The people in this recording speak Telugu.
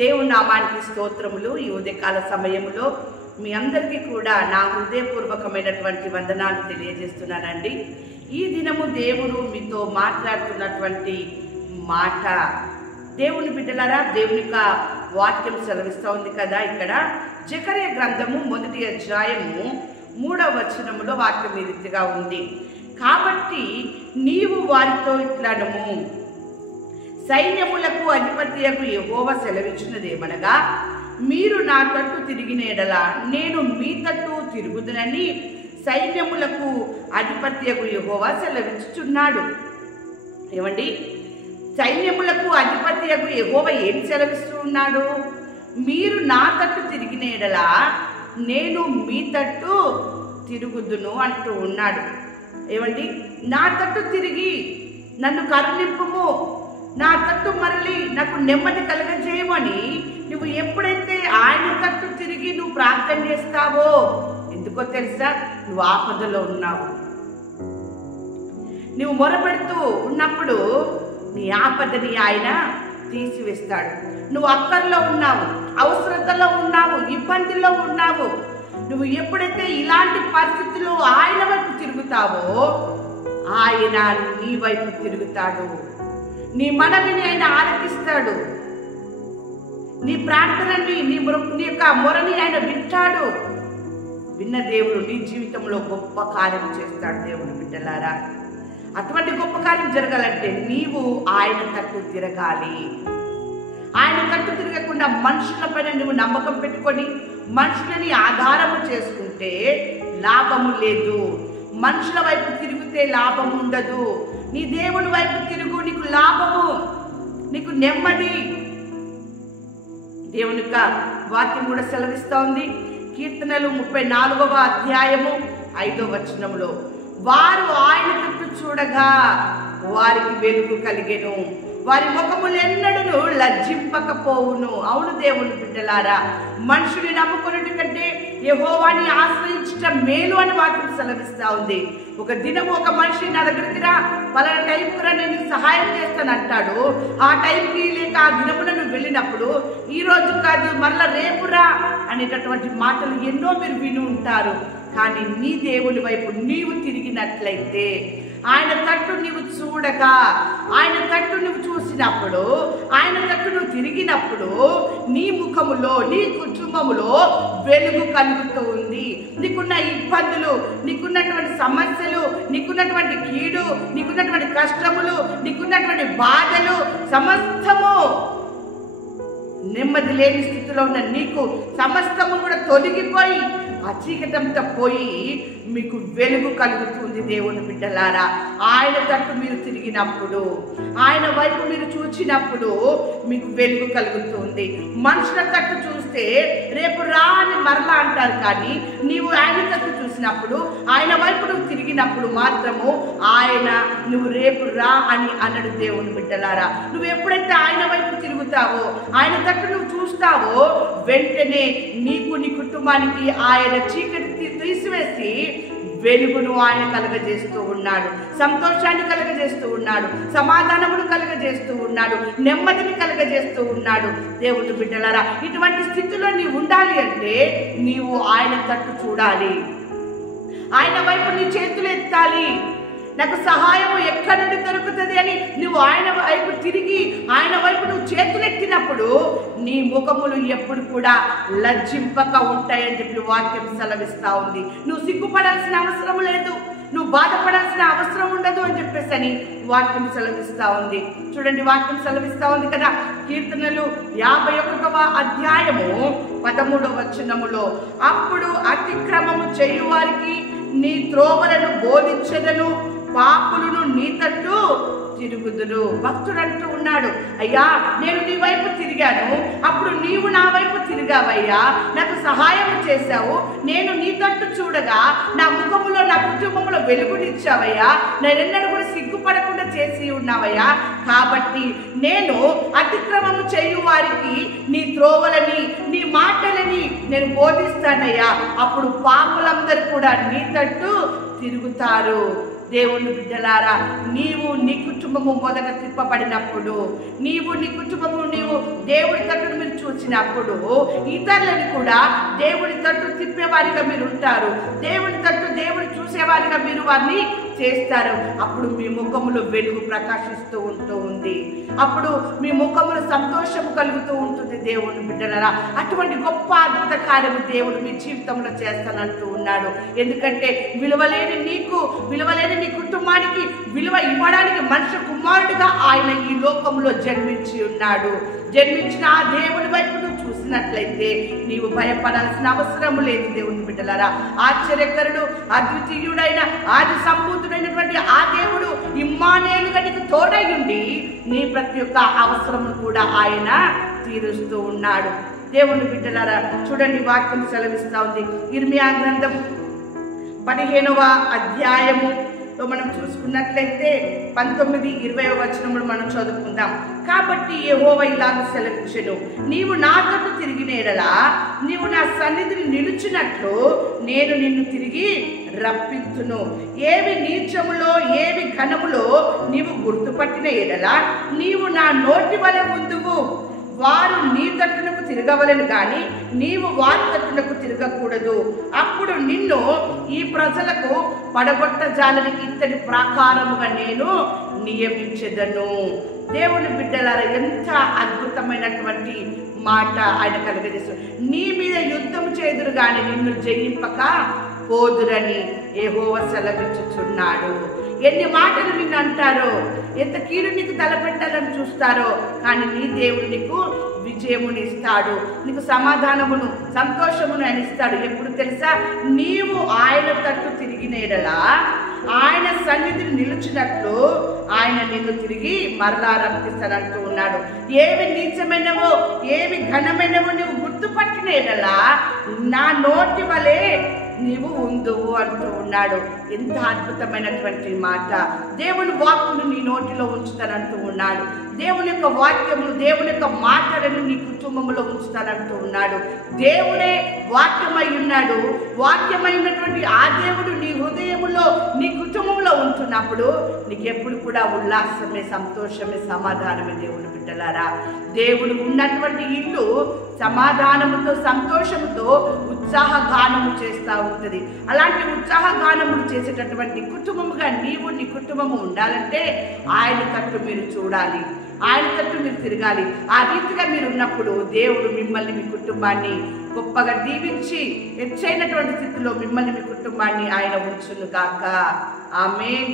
దేవుని నామానికి స్తోత్రములు. ఈ ఉదయకాల సమయంలో మీ అందరికీ కూడా నా హృదయపూర్వకమైనటువంటి వందనాలు తెలియజేస్తున్నానండి. ఈ దినము దేవుడు మీతో మాట్లాడుతున్నటువంటి మాట, దేవుని బిడ్డలారా, దేవుని యొక్క వాక్యం సెలవిస్తూ ఉంది కదా. ఇక్కడ జకర్యా గ్రంథము 1వ అధ్యాయము 3వ వచనములో వాక్యం ఈ రీతిగా ఉంది. కాబట్టి నీవు వారితో ఇట్లనము, సైన్యములకు అధిపతియగు యెహోవా సెలవిచ్చినదేమనగా, మీరు నా తట్టు తిరిగిన ఎడల నేను మీ తట్టు తిరుగుదునని సైన్యములకు అధిపతియగు యెహోవా సెలవిచ్చుచున్నాడు. ఏమండి, సైన్యములకు అధిపతియగు యెహోవా ఏం సెలవిస్తూ ఉన్నాడు? మీరు నా తట్టు తిరిగిన ఎడల నేను మీ తట్టు తిరుగుదును అంటూ ఉన్నాడు. ఏమండి, నా తట్టు తిరిగి నన్ను కరుణింపుము, నా తట్టు మరలి నాకు నెమ్మది కలగజేయమని నువ్వు ఎప్పుడైతే ఆయన తట్టు తిరిగి నువ్వు ప్రార్థన చేస్తావో, ఎందుకో తెలుసా, నువ్వు ఆపదలో ఉన్నావు. నువ్వు మొరపెడుతూ ఉన్నప్పుడు నీ ఆపదని ఆయన తీసివేస్తాడు. నువ్వు అక్కర్లో ఉన్నావు, అవసరతలో ఉన్నావు, ఇబ్బందిలో ఉన్నావు. నువ్వు ఎప్పుడైతే ఇలాంటి పరిస్థితుల్లో ఆయన వైపు తిరుగుతావో, ఆయన నీ వైపు తిరుగుతాడు. నీ మనవిని ఆయన ఆలకిస్తాడు. నీ ప్రార్థనని, నీ యొక్క మొరని ఆయన వింటాడు. విన్న దేవుడు నీ జీవితంలో గొప్ప కార్యం చేస్తాడు. దేవుని బిడ్డలారా, అటువంటి గొప్ప కార్యం జరగాలంటే నీవు ఆయన తట్టు తిరగాలి. ఆయన తట్టు తిరగకుండా మనుషులపైన నువ్వు నమ్మకం పెట్టుకొని మనుషులని ఆధారము చేసుకుంటే లాభము లేదు. మనుషుల వైపు తిరిగితే లాభం ఉండదు. నీ దేవుని వైపు తిరుగు, నీకు లాభము, నీకు నెమ్మది. దేవుని యొక్క వాక్యం కూడా సెలవిస్తూ ఉంది. కీర్తనలు 34వ అధ్యాయము 5వ వచనంలో, వారు ఆయన తట్టు చూడగా వారికి వెలుగు కలిగెను, వారి ముఖములు ఎన్నడూ లజ్జింపకపోవును. అవును దేవుని బిడ్డలారా, మనుషుని నమ్ముకున్నట్టు కంటే యెహోవాని ఆశ్రయించటం మేలు అని వాక్యం సెలవిస్తూ ఉంది. ఒక దినము ఒక మనిషి నా దగ్గరికి రా, పలానా టైంకి రా, నేను సహాయం చేస్తాను అంటాడు. ఆ టైంకి లేక ఆ దినమున నువ్వు వెళ్ళినప్పుడు, ఈ రోజు కాదు మరలా రేపు రా అనేటటువంటి మాటలు ఎన్నో మీరు విని ఉంటారు. కానీ నీ దేవుని వైపు నీవు తిరిగినట్లయితే, ఆయన తట్టు నీవు చూడగా, ఆయన తట్టు నువ్వు చూసినప్పుడు, ఆయన తట్టు నువ్వు తిరిగినప్పుడు నీ ముఖములో, నీ కుటుంబములో వెలుగు కలుగుతూ ఉంది. నీకున్న ఇబ్బందులు, నీకున్నటువంటి సమస్యలు, నీకున్నటువంటి కీడు, నీకున్నటువంటి కష్టములు, నీకున్నటువంటి బాధలు సమస్తము, నెమ్మది లేని స్థితిలో ఉన్న నీకు సమస్తము కూడా తొలగిపోయి ఆ చీకటంతా పోయి మీకు వెలుగు కలుగుతుంది. దేవుని బిడ్డలారా, ఆయన తట్టు మీరు తిరిగినప్పుడు, ఆయన వైపు మీరు చూచినప్పుడు మీకు వెలుగు కలుగుతుంది. మనుషుల తట్టు చూస్తే రేపు రా అని మరలా అంటారు. కానీ నీవు ఆయన తట్టు చూసినప్పుడు, ఆయన వైపు నువ్వు తిరిగినప్పుడు మాత్రము ఆయన నువ్వు రేపు రా అని అనడు. దేవుని బిడ్డలారా, నువ్వు ఎప్పుడైతే ఆయన వైపు తిరుగుతావో, ఆయన తట్టు నువ్వు చూస్తావో, వెంటనే నీకు, నీ కుటుంబానికి ఆయన చీకటి తీసివేసి వెలుగును ఆయన కలగజేస్తూ ఉన్నాడు. సంతోషాన్ని కలగజేస్తూ ఉన్నాడు. సమాధానమును కలగజేస్తూ ఉన్నాడు. నెమ్మదిని కలగజేస్తూ ఉన్నాడు. దేవుని బిడ్డలారా, ఇటువంటి స్థితిలో నీవు ఉండాలి అంటే నీవు ఆయన తట్టు చూడాలి. ఆయన వైపు నీ చేతులు ఎత్తాలి. నాకు సహాయము ఎక్కడి నుండి దొరుకుతుంది అని నువ్వు ఆయన వైపు తిరిగి ఆయన వైపు నువ్వు చేతులెత్తినప్పుడు నీ ముఖములు ఎప్పుడు కూడా లజ్జింపక ఉంటాయని చెప్పి వాక్యం సెలవిస్తూ ఉంది. నువ్వు సిగ్గుపడాల్సిన అవసరం లేదు, నువ్వు బాధపడాల్సిన అవసరం ఉండదు అని చెప్పేసి అని వాక్యం సెలవిస్తూ ఉంది. చూడండి, వాక్యం సెలవిస్తూ ఉంది కదా. కీర్తనలు 51వ అధ్యాయము 13వ వచనములో, అప్పుడు అతిక్రమము చేయువారికి నీ త్రోవలను బోధించెదను, పాపులను నీ తట్టు తిరుగుదురు. భక్తుడు అంటూ ఉన్నాడు, అయ్యా నేను నీ వైపు తిరిగాను, అప్పుడు నీవు నా వైపు తిరిగావయ్యా, నాకు సహాయం చేశావు, నేను నీ తట్టు చూడగా నా ముఖములో, నా కుటుంబంలో వెలుగునిచ్చావయ్యా, నేనెన్నడూ కూడా సిగ్గుపడకుండా చేసి ఉన్నావయ్యా. కాబట్టి నేను అతిక్రమము చేయు వారికి నీ త్రోవలని, నీ మాటలని నేను బోధిస్తానయ్యా, అప్పుడు పాపులందరూ కూడా నీ తట్టు తిరుగుతారు. దేవుని బిడ్డలారా, నీవు నీ కుటుంబము మొదట తిప్పబడినప్పుడు, నీవు నీ కుటుంబము నీవు దేవుడి తట్టును మీరు చూసినప్పుడు ఇతరులను కూడా దేవుడి తట్టు తిప్పేవారిగా మీరు ఉంటారు. దేవుడి తట్టు దేవుడు చూసేవారిగా మీరు వారిని చేస్తారు. అప్పుడు మీ ముఖములో వెలుగు ప్రకాశిస్తూ ఉంది. అప్పుడు మీ ముఖములో సంతోషము కలుగుతూ ఉంటుంది. దేవుని బిడ్డలారా, అటువంటి గొప్ప అద్భుత కార్యము దేవుడు మీ జీవితంలో చేస్తానంటూ ఉన్నాడు. ఎందుకంటే విలువలేని నీకు, విలువలేని నీ కుటుంబానికి విలువ ఇవ్వడానికి మనిషి కుమారుడిగా ఆయన ఈ లోకంలో జన్మించి ఉన్నాడు. జన్మించిన ఆ దేవుని వైపు నువ్వు చూసినట్లయితే నీవు భయపడాల్సిన అవసరం లేదు. దేవుని బిడ్డలారా, ఆశ్చర్యకరుడు, అద్వితీయుడైన, ఆది సంపూర్ణుడైనటువంటి ఆ దేవుడు ఇమ్మానుయేలుగా నీకు తోడై ఉండి నీ ప్రతి ఒక్క అవసరము కూడా ఆయన తీరుస్తూ ఉన్నాడు. దేవుని బిడ్డలారా, చూడండి, వాక్యం సెలవిస్తా ఉంది. ఇర్మియా గ్రంథం 15వ అధ్యాయములో మనం చూసుకున్నట్లయితే 19-20 వచనములు మనం చదువుకుందాం. కాబట్టి యెహోవా ఇలాగ సెలవిచ్చెను, నీవు నా తట్టు తిరిగిన యెడల, నీవు నా సన్నిధిని నిలుచున్నట్లు నేను నిన్ను తిరిగి రప్పించును. ఏవి నీచములో ఏవి ఘనములో నీవు గుర్తుపట్టిన యెడల నీవు నా నోటి వలె ఉందువు. వారు నీ తట్టునకు తిరగవలెను కానీ నీవు వారి తట్టునకు తిరగకూడదు. అప్పుడు నిన్ను ఈ ప్రజలకు పడగొట్టజాలని ఇత్తడి ప్రాకారముగా నేను నియమించెదను. దేవుని బిడ్డలారా, ఎంత అద్భుతమైనటువంటి మాట ఆయన కలుగజేస్తాడు. నీ మీద యుద్ధం చేదురు కానీ నిన్ను జయింపక పోదురని యెహోవా సెలవిచ్చుచున్నాడు. ఎన్ని మాటలు నిన్ను అంటారో, ఎంత కీడు నీకు తలపెట్టాలని చూస్తారో, కానీ నీ దేవుడు నీకు విజయముని ఇస్తాడు, నీకు సమాధానమును సంతోషమును ఆయన ఇస్తాడు. ఎప్పుడు తెలుసా? నీవు ఆయన తట్టు తిరిగిన యెడల, ఆయన సన్నిధిని నిలిచినట్లు ఆయన నిన్ను తిరిగి మరలా రప్పిస్తానంటూ ఉన్నాడు. ఏవి నీచమైనవో ఏవి ఘనమైనవో నీవు గుర్తుపట్టిన యెడల నా నోటి వలె నీవు ఉందువు అంటూ ఉన్నాడు. ఎంత అద్భుతమైనటువంటి మాట! దేవుని వాక్కును నీ నోటిలో ఉంచుతానంటూ ఉన్నాడు. దేవుని యొక్క వాక్యములు, దేవుని యొక్క మాటలను నీ కుటుంబంలో ఉంచుతానంటూ ఉన్నాడు. దేవుడే వాక్యమై ఉన్నాడు. వాక్యమై ఉన్నటువంటి ఆ దేవుడు నీ హృదయములో, నీ కుటుంబంలో ఉంటున్నప్పుడు నీకు ఎప్పుడు కూడా ఉల్లాసమే, సంతోషమే, సమాధానమే. దేవుని బిడ్డలారా, దేవుడు ఉన్నటువంటి ఇల్లు సమాధానముతో, సంతోషముతో ఉత్సాహగానము చేస్తూ ఉంటుంది. అలాంటి ఉత్సాహగానములు చేసేటటువంటి కుటుంబముగా నీవు, నీ కుటుంబము ఉండాలంటే ఆయన తట్టు మీరు చూడాలి, ఆయన తట్టు మీరు తిరగాలి. ఆ రీతిగా మీరు ఉన్నప్పుడు దేవుడు మిమ్మల్ని, మీ కుటుంబాన్ని గొప్పగా దీవించి హెచ్చైనటువంటి స్థితిలో మిమ్మల్ని, మీ కుటుంబాన్ని ఆయన ఉంచును గాక. ఆమేన్.